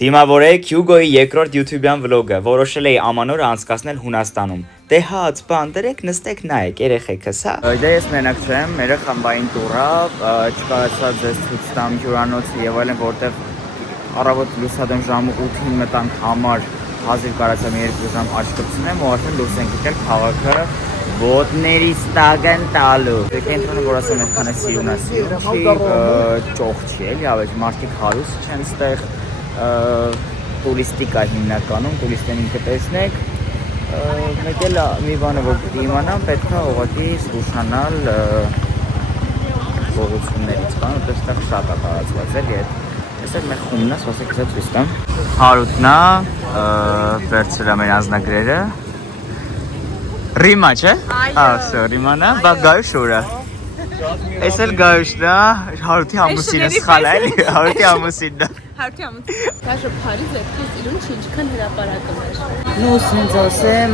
Դիմավորեք Hugo-ի երկրորդ YouTube-յան վլոգը, որոշել էի ամանորը անցկացնել Հունաստանում։ Դե հաց, բան, դրեք, նստեք, նայեք, երեխեքս, հա։ Դե ես մենակ չեմ, մեր խմբային տուրա, չկարեցա ձեզ ցույց տամ հյուրանոցը եւ այլն, որտեղ առավոտ լուսադեմ ժամը 8-ին մտանք համար, հազիվ կարացա մի 2 ժամ աչք կպցնեմ ու արդեն դուրս ենք եկել քաղաքը ոտներից տագն տալու։ Կենտրոնը, որ ասեմ, այդքան է սիրուն է, ճոխ չի, էլի, ավելի մարդիկ հարուստ չեն ստեղ, տուրիստիկ է հիմնականում, տուրիստեն ինքը տեսնեք, մեկ էլ մի բանը, որ պիտի իմանամ, պետք է ուղղակի զգուշանալ գողություններից, բան, այդտեղ շատ է տարածված, էլի, այս էլ մեր խումբն է, սոսեք ձեզ ցույց տամ։ Հարութն է, վերցրել է մեր անձնագրերը։ Ռիմա չէ։ Այո, Ռիման է, բա Գայուշ ուր է։ Այս էլ Գայուշն է, Հարութի ամուսինը սխալ է, էլի, Հարութի ամուսինն է։ Հարթի ամուսին։ Դաժե Փարիզ է, քիչ իրուն չի, ինչքան հրապարակում էր։ Ну, սենց ասեմ,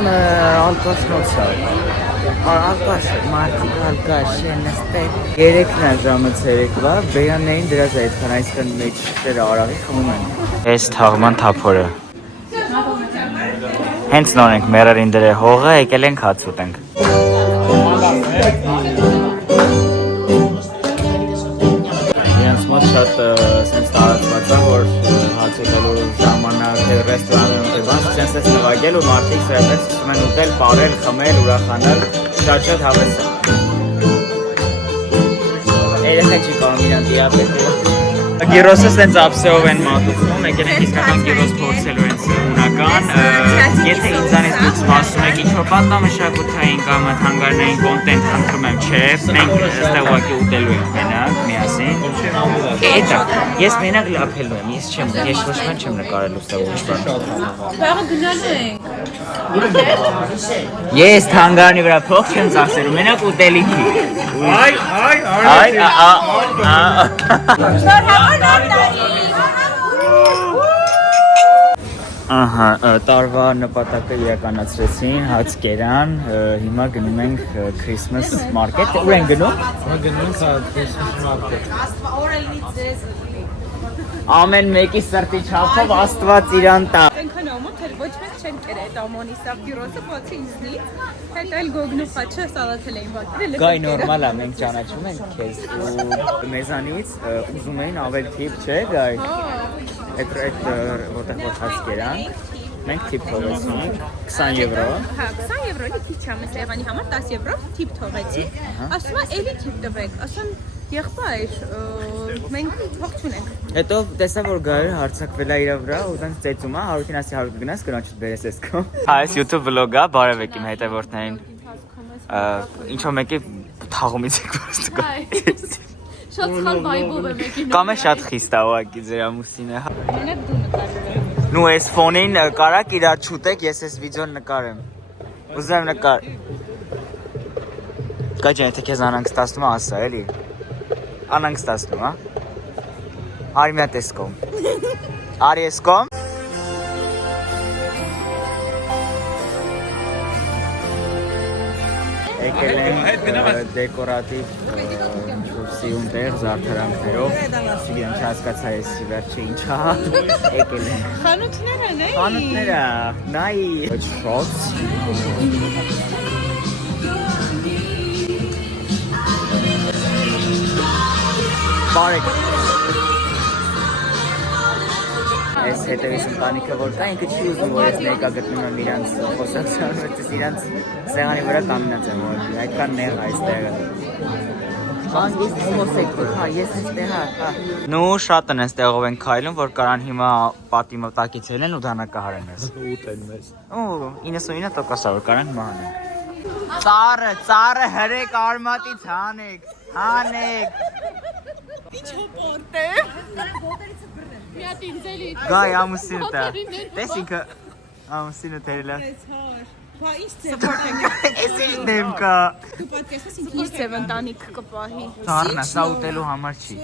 ալկաշնոց է։ Ալկաշ, մարդիկ ալկաշ են ստեղ։ 3-ն է ժամը ցերեկվա, բերաններին դրած է այդքան այսքան մեջները արաղի խմում են։ Այս թաղման թափորը։ Հենց նոր ենք մերերին դրե հողը, եկել ենք հաց ուտենք։ Իրենց մոտ շատ սենց տարածված է, որ հաց ուտելու ժամանակ ռեստորանում ուտելված, սենց ես նվագել ու մարդիկ սրետեց սկսում են ուտել, պարել, խմել, ուրախանալ, շատ հավես է։ Երեխա չի կարում իրան դիաբետը։ Գիրոսը սենց ապսեով են մատուցում, եկել ենք իսկական գիրոս փորձելու են ունական, եթե ինձանից դուք սպասում եք ինչ-որ պատմամշակութային կամ թանգարանային կոնտենտ խնդրում եմ, չէ, մենք ստեղ ուղղակի ուտելու ենք մենակ, միասին։ Էտա, ես մենակ լափելու եմ, ես ոչ բան չեմ նկարելու ստեղ ուրիշ բան։ Բաղը գնալու ենք։ Ես թանգարանի վրա փող չեմ ծախսելու, մենակ ուտելիքի։ Ահա, տարվա նպատակը իրականացրեցին, հաց կերան, հիմա գնում ենք Christmas market, ուր են գնում? Գնում ենք Christmas market։ Ամեն մեկի սրտի չափով Աստված իրան տա։ Այնքան ամոթ էր, ոչ մեկ չեն կեր այդ ամոնի սավ գիրոսը, բացի ինձնից, հետ այլ գոգնու խաչը սալաթել էին վատրել։ Գայ նորմալ է, մենք ճանաչում ենք քեզ ու մեզանից ուզում էին ավել թիպ, չէ, գայ։ Այդ որտեղ որ հաց կերանք, մենք թիպ թողեցինք 20 եվրո։ Հա, 20 եվրոյի քիչ է մեզ Երևանի համար 10 եվրո թիպ թողեցի։ Ասում է, էլի թիպ տվեք, ասում եղբայր, մենք փող չունենք։ Հետո տեսա որ գայը հարցակվել է իր վրա ու տենց ծեծում է, Հարութին ասի Հարութ գնաս կնոջդ բերես էս կողմ։ Այս YouTube վլոգ է, բարևեք իմ հետևորդներին։ Ինչո մեկի թաղումից եք ոստկա։ Շատ սխալ վայբով է մեկին։ Կամ է շատ խիստ է ուղղակի ձեր ամուսինը։ Մենակ դու նկարել։ Նու այս ֆոնին կարակ իրար չուտեք, ես այս վիդեոն նկարեմ։ Ուզում նկար։ Կաջան, եթե քեզ անհանգստացնում է, ասա, էլի։ Անհանգստացնում, հա։ Արի մի հատ էս կողմ։ Արի էս կողմ։ Եկել են դեկորատիվ սիրուն տեղ, զարդարանքներով, չգիտեմ չհասկացա ես վերջը ինչա, եկել են։ Խանութները, նայ։ Խանութները, նայ։ Շոց։ Բարեք։ Այս հետևից ընտանիքը որ կա, ինքը չի ուզում, որ ես ներկա գտնում եմ իրանց խոսակցանում, այդպես իրանց սեղանի վրա կանգնած եմ, որ այդքան նեղ այստեղը։ Հանգիստ հոմոսեքսուալ, հա, ես այստեղ, հա։ Նու շատ են այստեղով են քայլում, որ կարան հիմա պատի մտակից ելեն ու դանակահարեն ես։ Ուտեն մեզ։ Ու 99% որ կարան հիմա հանեն։ Ծառը հրեք արմատից հանեք։ Ինչ հոպորտ է։ Մի հատ ինձ էլի։ Գայ ամուսինը տա։ Տես ինքը ամուսինը թերել է։ Բա ինչ ձև ենք։ Էս ինչ դեմ կա։ Դու պատկերացրես ինքը ինչ ձև ընտանիք կպահի։ Դառնա, սա ուտելու համար չի։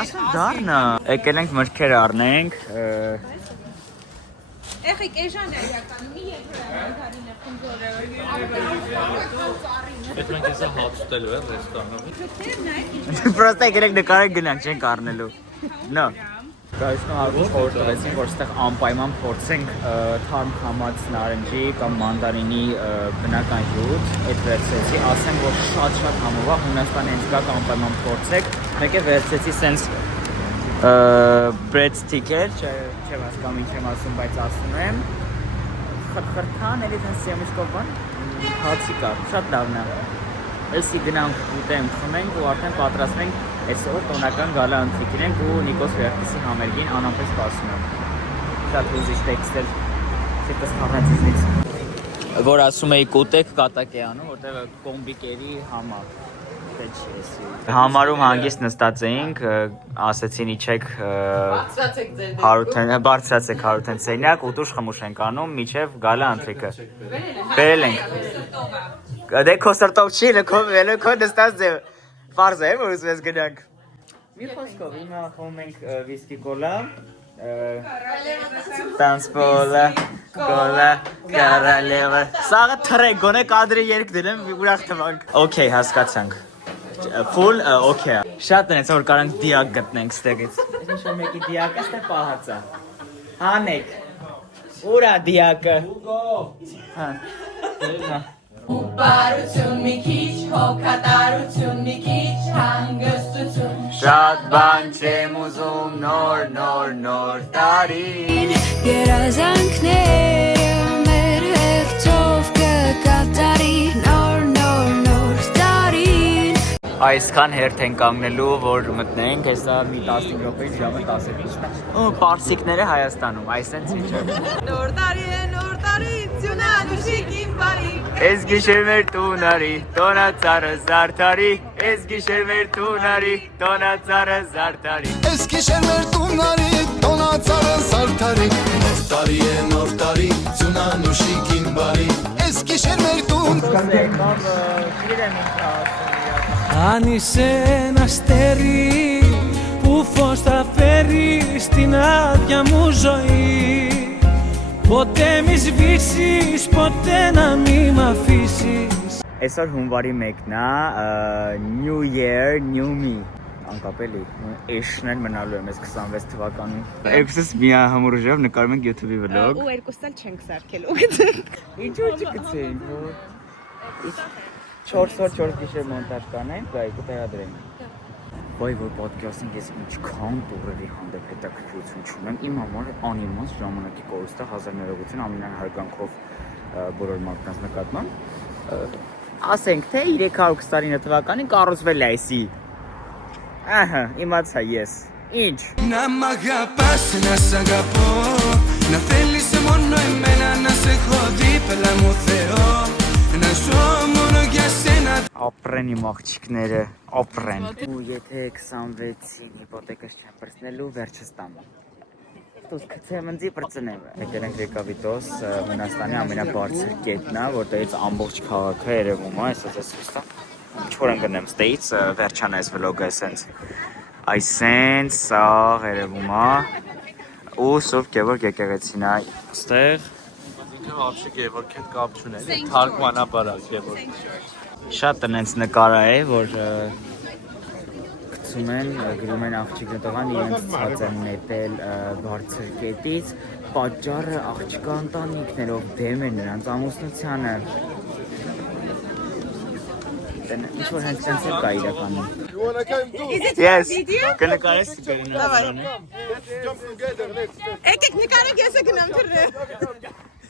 Ասա դառնա։ Եկել ենք մրգեր առնենք։ Եղեք էժան է իրականում, մի երկրորդ է խնձորը։ Այդ մենք հեսա հաց ուտելու է ռեստորանով։ Պրոստա եկել ենք նկարենք գնանք, չենք առնելու։ Նո։ Գայսնու հաղթ խորտվեցին, որ ստեղ անպայման փորձենք թարմ խամած նարնջի կամ մանդարինի բնական հյութ, այդ վերցեցի, ասեմ, որ շատ համով է, Հունաստան հենց գաք անպայման փորձեք, մեկ է վերցեցի սենց bread sticker, չեմ հասկանում ինչ եմ ասում, բայց ասում եմ, խրթան, էլի սենց սեմուշկով բան, հացի կա, շատ լավն է, էսի գնանք ուտենք, խմենք ու արդեն պատրաստենք այսօր տոնական գալա ընթրիքին ենք ու Նիկոս Վերտիսի համերգին անամպես սպասում եմ։ Շատ ուզիչ տեքստ էր, սիրտս խաղաց իզնից։ Որ ասում էի կուտեք կատակ է անում, որտեղ կոմբիկերի համար։ Համարում հանգիստ նստած էինք, ասեցին իջեք բարձրացեք հարութեն սենյակ, ուտուշ խմուշ ենք անում, միջև գալա ընթրիքը։ Բերել ենք։ Դե քո սրտով չի, քո նստած ձև։ Պարզ է, որ ուզում ես գնանք։ Մի խոսքով, հիմա խոմ ենք վիսկի կոլա, տանսպոլա, կոլա, կարալևը։ Սաղը թրեք, գոնե կադրի երկ դնեմ, ուրախ թվանք։ Okay, հասկացանք։ Full, okay։ Շատ տնեց, որ կարանք դիակ գտնենք ստեղից։ Ես ինչ որ մեկի դիակը ստեղ պահացա։ Հանեք։ Ուրա դիակը։ Ուպարություն մի քիչ, հոգատարություն մի քիչ, հանգստություն Շատ բան չեմ ուզում նոր տարին Երազանքները մեր հերթով կկատարի նոր տարին Այսքան հերթ են կանգնելու, որ մտնենք, հեսա մի 15 րոպեից ժամը 10-ից ու պարսիկները Հայաստանում, այսենց ինչ է Նոր տարի, ծյունանուշիկ իմ բարի Ես գիշեր մեր տունարի, տոնածառը զարդարի Ես գիշեր մեր տունարի, տոնածառը զարդարի Ես գիշեր մեր տունարի, տոնածառը զարդարի Նոր տարի, ծյունանուշիկ իմ բարի Ես գիշեր մեր տուն Αν είσαι ένα αστέρι που φως θα φέρει στην άδεια μου ζωή Ποτέ μη σβήσεις, ποτέ να μη μ' αφήσεις Այսօր հունվարի 1-ն է, New Year, New Me Անկապելի, էշներ մնալու եմ ես 26 թվականին Երկուսս միա համուրժով նկարում ենք YouTube-ի վլոգ Ու երկուսն էլ չենք սարքելու գտենք Ինչու չգցենք, որ 4x4 գիշեր մոնտաժ կանենք, գայք ու տեղադրենք Վայ որ պատկերացնենք ես ինչքան տուրերի հանդեպ հետաքրքրություն չունեմ Իմ համար անիմաստ ժամանակի կորուստը 1000 ներողություն ամենայն հարգանքով բոլոր մարդկանց նկատմամբ Ասենք թե 329 թվականին կառուցվել է այսի Ահա, իմացա ես Ինչ Να μ' αγαπάς, να σ' αγαπώ Να θέλεις μόνο εμένα, να σε έχω δίπλα μου Θεό Να ζω μόνο για σένα Ապրեն իմ աղջիկները, ապրեն Ու եթե 26-ին հիպոթեկս չեմ պրծնելու, վերջս տամ Դուս կցեմ ընձի պրծնեմ Եկել ենք Ռեկավիտոս, Հունաստանի ամենաբարձր կետն է, որտեղից ամբողջ քաղաքը երևում է, այսպես ես ուստա Ինչ-որ են գնեմ ստեից, վերջան այս վլոգը այսենց Այսենց, սաղ երևում է Ու Սուրբ Գևորգ եկեղեցին է Ստեղ Ինքը вообще Գևորգ հետ կապ չուներ, թարգմանաբար Գևորգ Շատ տնենց նկարա է, որ գցում են, գրում են աղջիկը տղան իրենց ցած են նետել բարձր կետից, պատճառը աղջկա ընտանիքներով դեմ են նրանց ամուսնությանը։ Ինչ որ հենց տենց էլ կա իրականում։ Yes, կնկարես գնամ։ Եկեք նկարեք ես գնամ թռը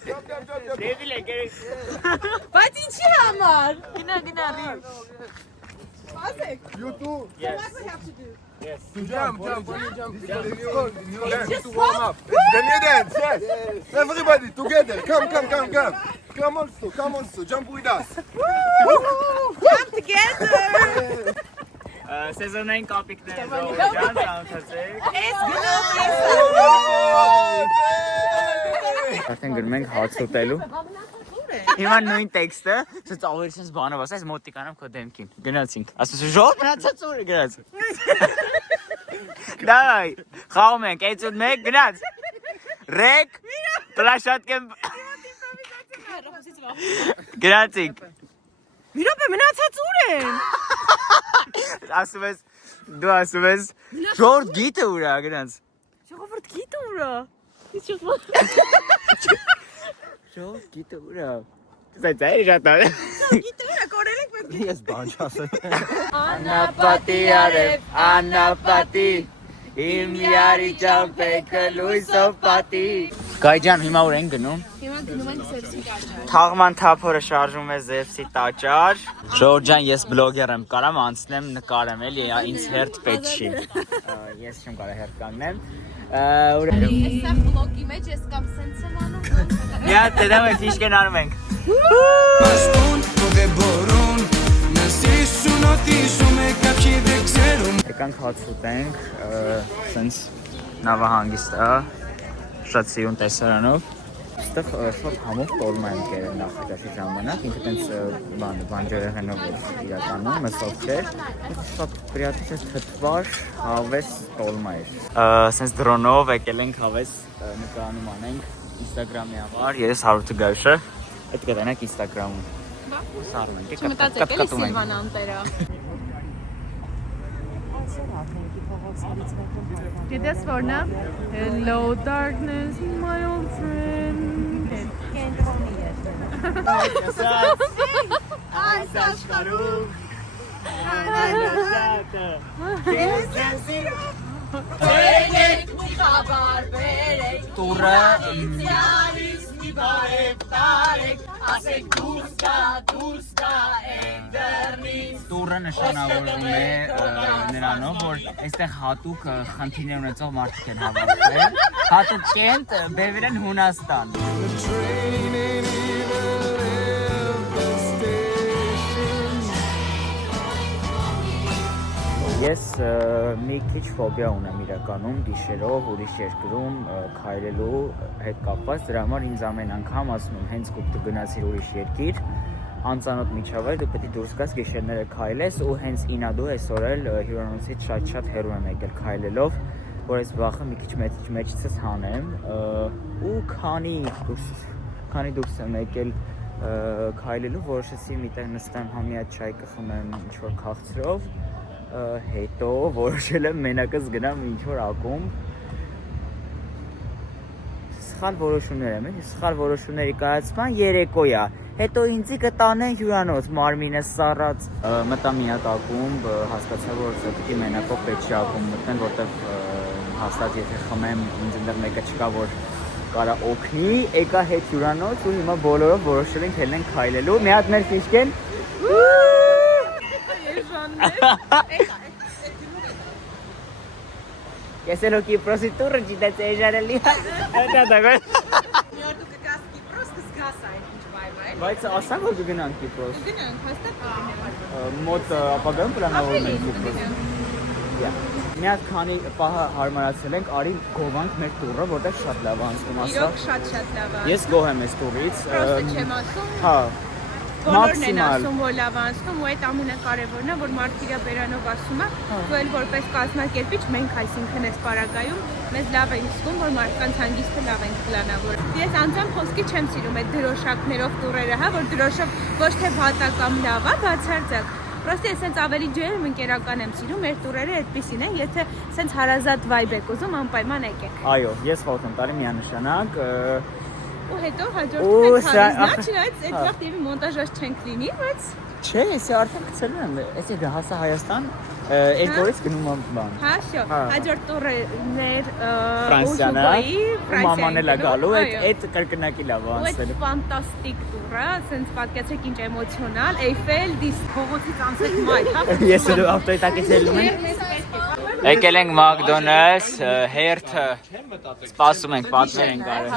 Դեվիլ է գերես։ Բայց ինչի համար Գնա Ասեք You too? Yes What we have to do To jump. Just to warm up. The new dance, yes. Everybody together. Come. Come also. Jump with us. Come together Սեզոնային կապիկներ ժան ծանոթացեք։ Ես Արդեն գրում ենք հաց ուտելու։ Հիմա նույն տեքստը, ցած ավերսից բանով ասես մոտիկանամ քո դեմքին։ Գնացինք։ Ասես ժողով մնացած ուր գնաց։ Դայ, խաղում ենք, 1 գնաց։ Ռեկ, պլաշատկեմ։ Գնացինք։ Մի րոպե մնացած ուր են Ասում ես, դու ասում ես, ժողով գիտը ուր է գնաց։ Ժողովուրդ գիտը ուրա։ Ժողովուրդ գիտը ուրա։ Զայր ժատան։ Գիտը ուրա կորել եք պետք է։ Ես բան չասեմ։ Անապատի արև, անապատի, իմ յարի ճամպեքը լույսով պատի։ Գայջան, հիմա ուր են գնում։ Հիմա գնում ենք Զևսի տաճար։ Թաղման թափորը շարժում է Զևսի տաճար։ Ժորժան, ես բլոգեր եմ, կարամ անցնեմ նկարեմ, էլի, ինձ հերթ պետք չի։ Ես չեմ կարող հերթ կանգնեմ։ Էսա վլոգի մեջ ես կամ սենց եմ անում։ Միա դեդամ է ֆիշկեն անում ենք։ Բաստուն που δεν μπορούν να ζήσουν ό,τι ζούμε κάποιοι δεν ξέρουν. Եկանք հաց ուտենք, սենց նավահանգիստ է, շատ սիրուն տեսարանով։ Այստեղ շատ համով տոլմա եմ կերել նախաճաշի ժամանակ, ինքը տենց բանջարեղենով էր իրականում, մսով չէր, շատ պրիատիչ է թթվար, հավես տոլմա էր։ Սենց դրոնով եկել ենք հավես նկարանում անենք Instagram-ի համար, 300 գայուշը, այդ կտանեք Instagram-ում։ Սարում ենք, Չմտածեք էլի Սիլվան անտերա։ Գիտես որն է? Hello darkness, my old friend։ Այս աշխարհում հանրաշատը քեզ եմ սիրում Երեք մի խաբար բերեք Տուրը Իցյալիս մի բարև տարեք Ասեք դուրս կա էն դեռնից Տուրը նշանավորում է նրանով, որ այստեղ հատուկ խնդիրներ ունեցող մարդիկ են հավաքվել Հատուկ կենտ բևեր են Հունաստան Ես մի քիչ ֆոբիա ունեմ իրականում գիշերով ուրիշ երկրում քայլելու հետ կապված, դրա համար ինձ ամեն անգամ ասում եմ հենց դու գնացիր ուրիշ երկիր, անծանոթ միջավայր, դու պետք է դուրս գաս գիշերները քայլես ու հենց ինադու այսօր էլ հյուրանոցից շատ հեռու եմ եկել քայլելով, որ այս վախը մի քիչ մեջիցս հանեմ ու քանի դուրս եմ եկել քայլելու, որոշեցի միտեղ նստեմ համիատ չայ կխմեմ ինչ-որ քաղցրով հետո որոշել եմ մենակս գնամ ինչ-որ ակումբ սխալ որոշումներ եմ, սխալ որոշումների կայացման երեկոյա հետո ինձի կտանեն հյուրանոց, մարմինը սառած մտա մի հատ ակումբ, հասկացա, որ պետք է մենակով պետք չի ակումբ մտնել, որտեղ հաստատ եթե խմեմ, ինձ ընդեղ մեկը չկա, որ կարա օգնի, եկա հետ հյուրանոց ու հիմա բոլորով որոշել ենք ելնենք քայլելու, մի հատ մեր ֆիշկեն Ես էլ հոգի պրոսի տուրը ճիտեց էժարելի Դա դագոյ Մի օր դու կգաս Կիպրոս, կզգաս այն ինչ վայբ այն Բայց ասանք որ կգնանք Կիպրոս Գնանք, հաստատ կգնանք Մոտ ապագայում պլանավորում ենք Կիպրոս Մի հատ քանի պահը հարմարացել ենք, արի գովանք մեր տուրը, որտեղ շատ լավ անցնում ասա Իրոք շատ լավ է Ես գոհ եմ այս տուրից Պրոստը չեմ ասում Հա Բոլորն են ասում, որ լավ անցնում ու այդ ամենակարևորն է, որ մարդիկը բերանով ասում է, ու էլ որպես կազմակերպիչ մենք այսինքն այս պարագայում մեզ լավ ենք զգում, որ մարդկանց հանգիստը լավ ենք պլանավորում։ Ես անձամբ խոսքի չեմ սիրում այդ դրոշակներով տուրերը, հա, որ դրոշով ոչ թե վատակամ լավ է, բացարձակ։ Պրոստը ես հենց ավելի ջերմ ընկերական եմ սիրում, մեր տուրերը այդպեսին են, եթե հենց հարազատ վայբ եք ուզում, անպայման եկեք։ Այո, ես խորհուրդ եմ տալի միանշանակ Ու հետո հաջորդում ենք հարիզնա, չնայած այդ վաղ TV մոնտաժած չենք լինի, բայց Չէ, ես արդեն գցելու եմ, ես հասա Հայաստան, երկորից գնում եմ բան Հա, շո, հաջորդ տուրներ Ֆրանսիան մաման էլ է գալու, այդ կրկնակի լավ ու այդ անցել ֆանտաստիկ տուրը, ասենց պատկացեք ինչ էմոցիոնալ, Էյֆել, դիս փողոցից անցեք մայր, հա Ես էլ ավտոյի տակից ելնում եմ Եկել ենք Մակդոնալդս, հերթը սպասում ենք, պատվեր ենք արել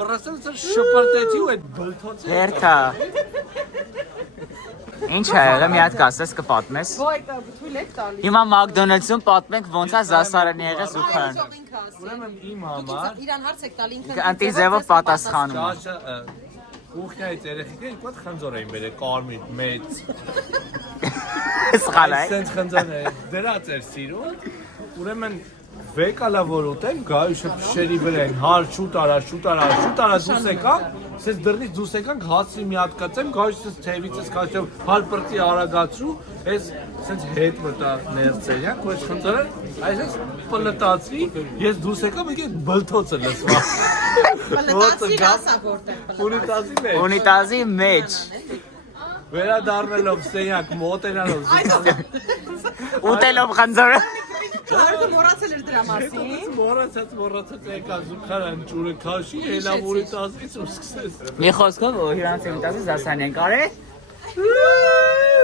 Պրասել շպրտեցի ու այդ բլթոց Հերթը Ինչ է եղել, մի հատ կասես կպատմես Հիմա Մակդոնալդսում պատմենք ոնց է զասարանի եղես ու քան Ուրեմն իմ համար Իրան հարց եք տալ ինքն Անտի ձևով պատասխանում Ճաշը ուխնայից երեխիկը իքոտ խնձոր էին բերել կարմիր մեծ Սխալ է Սենց խնձորն է դրած էր սիրուն Ուրեմն վեկալա որ ուտեմ գայուշը փշերի վրա են հար շուտ արա դուրս եկա սենց դռնից դուրս եկանք հացի մի հատ կծեմ գայուշը թևից ես քաշեմ հալ պրծի արագացրու ես սենց հետ մտա ներծերյանք ու այս խնձորը Այսպես պլտացի, ես դուրս եկա, մեկ է բլթոցը լսվա։ Պլտացի ասա որտեղ։ Ունիտազի մեջ։ Վերադառնելով սենյակ, մոտենալով Ուտելով խնձորը։ Կարո՞ղ մոռացել էր դրա մասին։ Մոռացած եկա զուգարան ջուրը քաշի, հելավ ունիտազից ու սկսես։ Մի խոսքով հյուրանոցի ունիտազը զասան են կարել։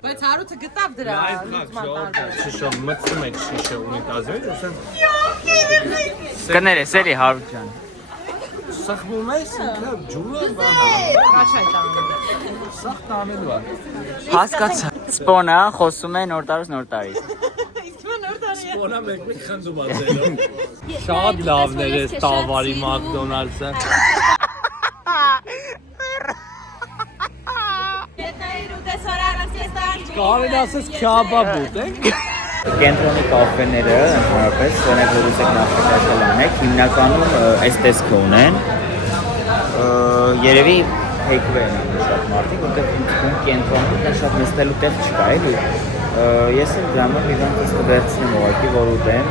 Բայց Հարութը գտավ դրա լուծման տարբեր։ Շիշո մտցում եք շիշը ունիտազի մեջ, ասեն Կները սերի Հարութ ջան։ սխմում ես ինքը ջուրը բանա։ Ռաչայ տանը։ Սախ տանելու է։ Հասկացա։ Սպոնա խոսում է նոր տարուց նոր տարի։ Սպոնա մեկ խնդում ածելով։ Շատ լավն էր այս տավարի Մակդոնալդսը։ Կարեն ասես քյաբաբ ուտենք։ Կենտրոնի կաֆեները ընդհանրապես սրանք որից եք նախաճաշել անեք, հիմնականում այս տեսքը ունեն։ Երևի take-away-ն են շատ մարդիկ, որտեղ կենտրոնում դա շատ նստելու տեղ չկա, էլի։ Ես էլ դրա համար հիվանդս կվերցնեմ ուղղակի, որ ուտեմ,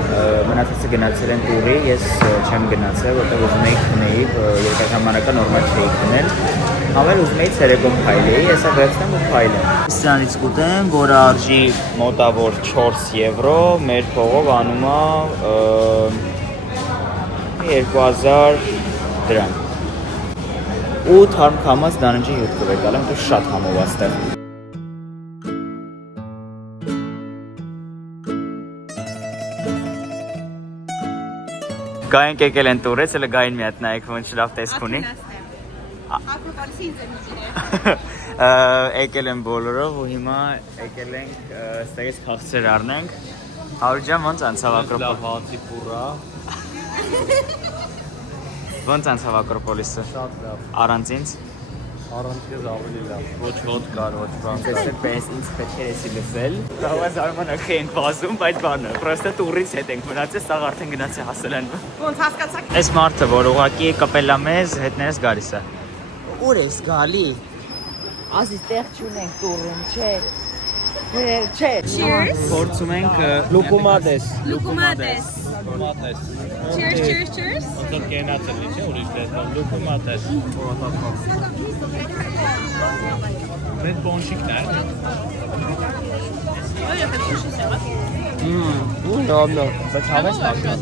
մնացածը գնացել են տուրի, ես չեմ գնացել, որտեղ ուզում էի քնեի, երկրաշարժամանակը նորմալ չէի քնել, համել ուզում էի ցերեկով փայլեի, հեսա վերցնեմ ու փայլեմ։ Սրանից կուտեմ, որը արժի մոտավոր 4 եվրո, մեր փողով անում է 2000 դրամ։ Ու թարմ քամած դանջի 7 կվեկալ եմ, դու շատ համով աստեղ։ Գային եկել են տուրից, հələ գային մի հատ նայեք, ոնց լավ տեսք ունի։ Ակրոպոլիսի ինձ եմ իջիրել։ Եկել են բոլորով ու հիմա եկել ենք ստեղից քաղցրեր առնենք։ Հարութ ջան, ոնց անցավ Ակրոպոլ։ հացի պուրա։ Ոնց անցավ Ակրոպոլիսը։ Շատ լավ։ Առանց ինձ։ Առանց քեզ ավելի լավ։ Ոչ ոտ կար, ոչ բան։ Տեսեք, պես ինձ պետք է էսի լսել։ Կարող զարմանաք ենք վազում, բայց բանը, պրոստը տուրից հետ ենք մնացել, սաղ արդեն գնացի հասել են։ Ոնց հասկացաք։ Այս մարդը, որ ուղղակի կպել է մեզ, հետներս գալիս է։ Ուր ես գալի։ Ասի տեղ չունենք տուրում, չէ։ Չէ։ Cheers. Փորձում ենք Լուկումադես։ Լուկումադես։ Լուկումադես։ Cheers, cheers, cheers։ Ոնց կենացել չէ ուրիշ դեպքում լուկումադես։ Մեծ բոնշիկն է։ Լավ, բայց հավես տակա։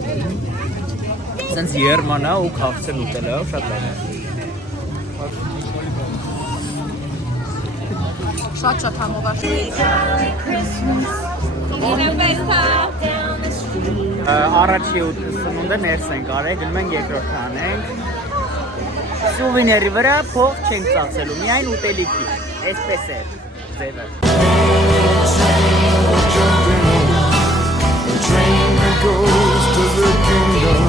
Սենց երմանա ու քաղցր ուտել է, շատ լավ է։ Շատ համովար։ Առաջի սնունդը ներս ենք արել, գնում ենք երկրորդը անենք։ Սուվիների վրա փող չենք ծախսելու, միայն ուտելիքի, այսպես է ձևը։ The train that goes to the kingdom.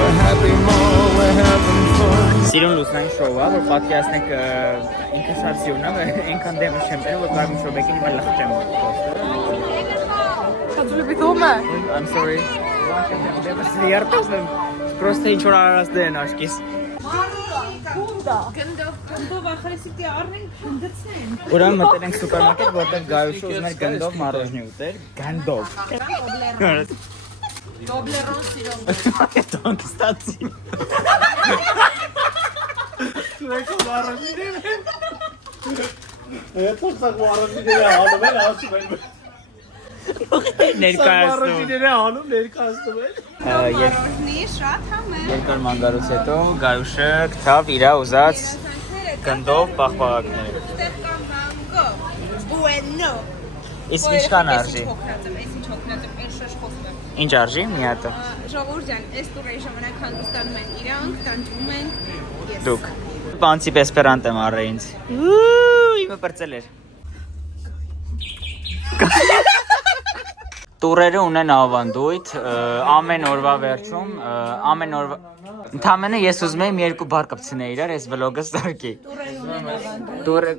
We're happy more, we're having fun. Սիրուն լուսնային շոու է, որ պատկերացնեք ինքը շատ սիրուն է, այնքան դեմը չեմ տենում, որ կարում շոբեկին հիմա լխճեմ I'm sorry. Դեմս լիարտով եմ, պրոստը ինչ-որ արարած դեն աշկիս։ Գնդով ախրեսի տի առնենք, գնդցնենք։ Ուրան մտել ենք սուպերմարկետ, որտեղ գայուշը ուզում էր գնդով մարոժնի ուտել, գնդով։ Դոբլերոն սիրում։ Դոնք ստացի։ Եկո մարոժիները։ Հետո սաղ մարոժիները հանում են, ասում են։ Ներկայացնում։ Մարոժիները հանում, ներկայացնում են։ Մարոժնի շատ համը։ Երկար մանգարուց հետո գայուշը գտավ իրա ուզած գնդով պաղպաղակները։ Ստեղ կամ մանգո։ Bueno։ Իսկ ինչքան արժի։ Այս ինչ հոգնած եմ, այս շոշ խոսում եմ։ Ինչ արժի մի հատը։ Ժողովուրդ ջան, այս տուրի ժամանակ հանգստանում են իրանք, տանջվում են։ Ես։ Դուք։ Պանցի պեսպերանտ եմ առել ինձ։ Իմը պրծել էր։ Տուրերը ունեն ավանդույթ, ամեն օրվա վերջում, ամեն օրվա ընդամենը ես ուզում եմ երկու բառ կպցնեի իրար, այս վլոգը ստարկի։ Տուրը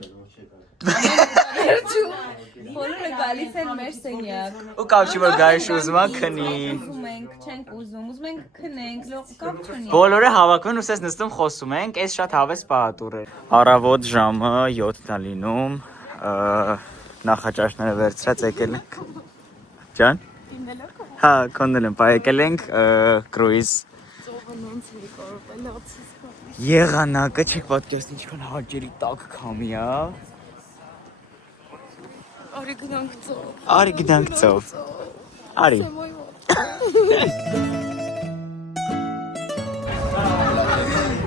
Բոլորը գալիս են մեր սենյակ։ ու կապ չի որ գայուշ ուզում է քնի։ Ուզում ենք, չենք ուզում ենք քնենք, լող կապ չունի։ Բոլորը հավաքվում ու սես նստում խոսում ենք, այս շատ հավես պահատուր է։ Առավոտ ժամը 7-ն է լինում, նախաճաշները վերցրած եկել ենք։ Ջան։ Հա, կոնդել եմ, պայեկել ենք կրույզ։ Եղանակը չեք պատկերացնի ինչքան հաճելի տաք քամի է։ Արի գնանք ծով։ Արի։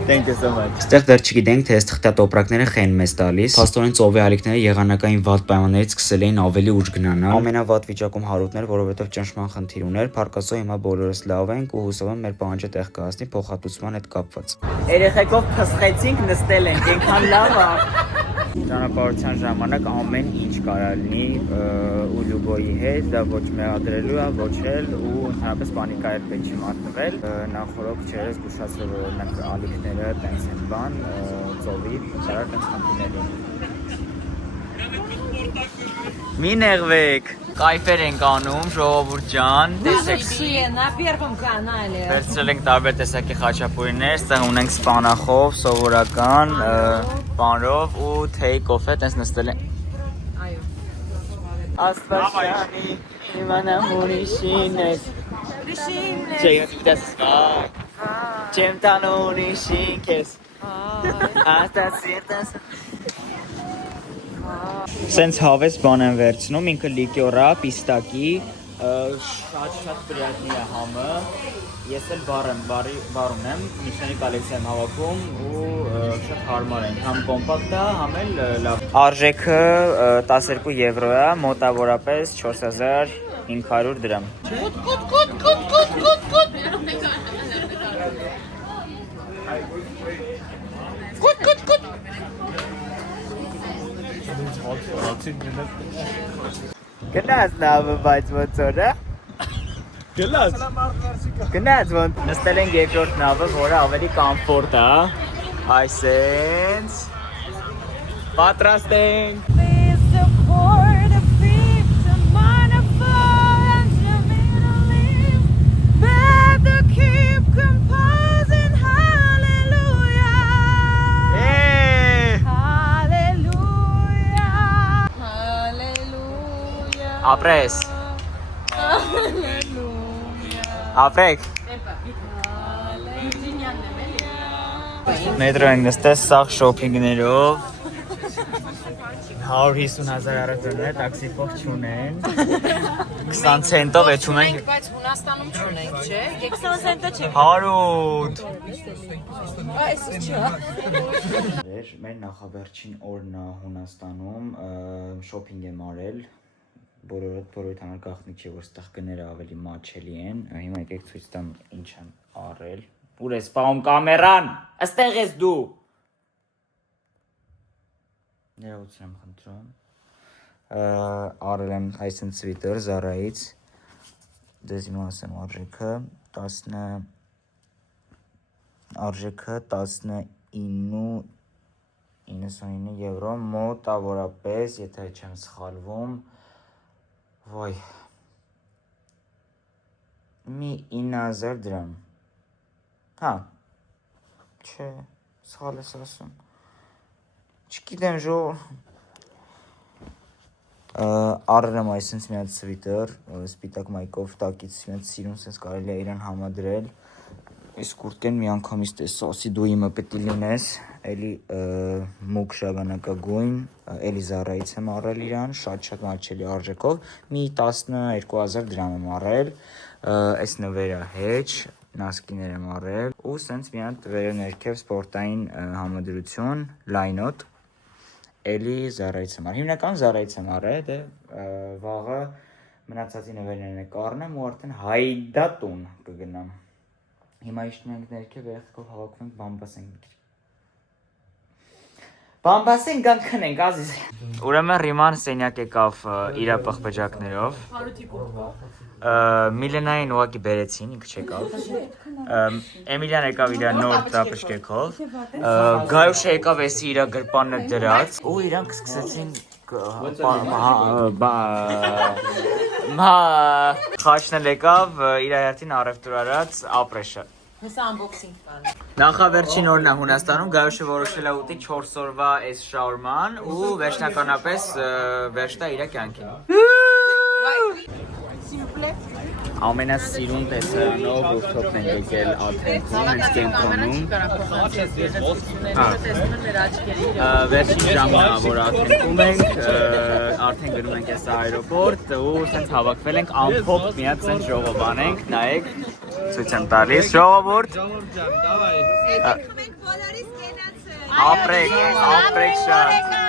Thank you so much. Ստեղ դեռ չգիտենք, թե այս թղթա տոպրակները խեն մեզ տալիս։ Փաստորեն ծովի ալիքները եղանակային վատ պայմաններից սկսել էին ավելի ուշ գնանալ։ Ամենավատ վիճակում հարուտներ, որովհետև ճնշման խնդիր ուներ, փառքասո հիմա բոլորս լավ ենք ու հուսով եմ մեր պահանջը տեղ կհասնի փոխհատուցման հետ կապված։ Երեխեքով փսխեցինք, նստել ենք, այնքան լավ է։ Ճանապարհության ժամանակ ամեն ինչ կարա լինի ու Լյուբոյի հետ, դա ոչ մեղադրելու է, ոչ էլ ու ընդհանրապես պանիկա էլ պետք չի մատնվել։ Նախորդ չէր զգուշացրել, որ օրինակ ալիքները տենց են բան, ծովի, դրա տենց խնդիրներ են։ Մի նեղվեք, կայֆեր ենք անում, ժողովուրդ ջան, տեսեք։ На первом канале. Վերցրել ենք տարբեր տեսակի խաչապուրիներ, ստեղ ունենք սպանախով, սովորական, պանրով ու թեյ կոֆե, տենց նստել են։ Այո։ Աստվածանի իմանամ ուրիշին ես։ Չեմ դասկա։ Չեմ տան ուրիշին քեզ։ Աստացիրտաս։ Սենց հավես բան են վերցնում, ինքը լիկյորա, պիստակի, շատ պրիատնի է համը, ես էլ բար ունեմ, միջների կոլեկցիա եմ հավաքում ու շատ հարմար են, համ կոմպակտ է, համ էլ լավ։ Արժեքը 12 եվրո է, մոտավորապես 4500 դրամ։ Գնաց նավը բայց ոնց օրը։ Գնաց ոնց։ Նստել ենք երկրորդ նավը, որը ավելի կոմֆորտ է։ Այսենց։ Պատրաստ ենք։ Ապրես։ Ապրեք։ Մետրո ենք նստել սաղ շոփինգներով 150,000 առևտրներ, տաքսի փող չունեն 20 ցենտով է չունենք Բայց Հունաստանում չունենք, չէ։ 20 սենտը չէ։ Հարուտ Այս չէ։ Մեր նախավերջին օրն է Հունաստանում շոփինգ եմ արել բոլորդ համար գաղտնիք չէ, որ ստեղ գները ավելի մաչելի են հիմա եկեք ցույց տամ ինչ եմ արել ուր ես սպահում կամերան այստեղ ես դու ներողություն եմ խնդրում արել եմ այսինքն սվիտեր Zara-ից դες իմ ասեմ արժեքը 19.99 եվրո մոտավորապես եթե չեմ սխալվում Ոյ, մի 9,000 դրամ, հա, չէ, սխալ ես ասում, չգիտեմ ժող, արել եմ այսինց մի հատ սվիտեր, սպիտակ մայկով տակից մի հատ սիրուն սենց կարելի է իրան համադրել, իսկ կուրտկեն մի անգամից տեսա, ասի դու իմը պետք է լինես, էլի մուկ շագանակագույն, էլի Zara-ից եմ առել իրան, շատ մաչելի արժեքով, մի 12,000 դրամ եմ առել, այս նվերը հեչ, նասկիներ եմ առել, ու սենց մի հատ վերև ներքև սպորտային համադրություն, լայնոտ, էլի Zara-ից եմ առել, հիմնական Zara-ից եմ առել, դե վաղը մնացածի նվերներն է կառնեմ ու արդեն հայդատուն կգնամ, հիմա իշտում ենք ներքև երեխեքով հավաքում ենք բամբասենք Բամբասեն գան քնենք, ազիզ։ Ուրեմն Ռիման սենյակ եկավ իրա պղպեջակներով։ Միլենային ուղակի բերեցին, ինքը չեկավ։ Էմիլիան եկավ իրա նոր տապշկեքով։ Գայուշը եկավ էսի իրա գրպանը դրած։ Ու իրանք սկսեցին խաչնել եկավ իրա հերթին առևտուր արած ապրեշը։ Հեսա unboxing բան։ Նախավերջին օրն է Հունաստանում, Գայուշը որոշել է ուտի 4 օրվա այս շաուրման ու վերջնականապես վերջ տա իր կյանքին։ ամենասիրուն տեսարանով ռուֆթոփն ենք եկել Աթենքում, հենց կենտրոնում։ Վերջին ժամն է, որ Աթենքում ենք, արդեն գնում ենք այս այրոպորտ ու սենց հավաքվել ենք ամփոփ մի հատ սենց ժողով անենք, նայեք, ցույց եմ տալիս ժողովուրդ։ Ապրեք շատ։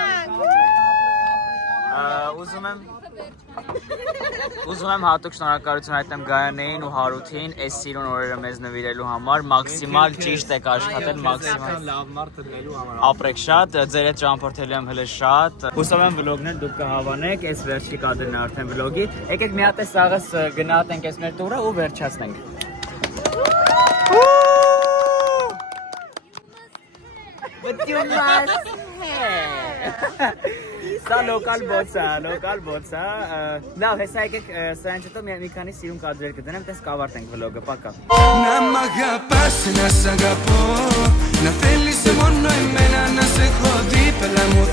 Ուզում եմ հատուկ շնորհակալություն հայտնեմ Գայանեին ու Հարութին այս սիրուն օրերը մեզ նվիրելու համար, մաքսիմալ ճիշտ եք աշխատել, մաքսիմալ լավ մարդ տնելու համար։ ապրեք շատ, ձեր հետ ճամփորդելու եմ հələ շատ։ Հուսով եմ վլոգն էլ դուք կհավանեք, այս վերջի կադրն է արդեն վլոգի։ Եկեք մի հատ սաղս գնահատենք այս մեր տուրը ու վերջացնենք։ But you must Սա լոկալ բոց է։ Լավ, հեսա եկեք սրանց հետո մի քանի սիրուն կադրեր կդնեմ, տես կավարտենք վլոգը, պակա։ Να μ' αγαπάς, να σ' αγαπώ. Να θέλεις μόνο εμένα, να σε έχω δίπλα μου.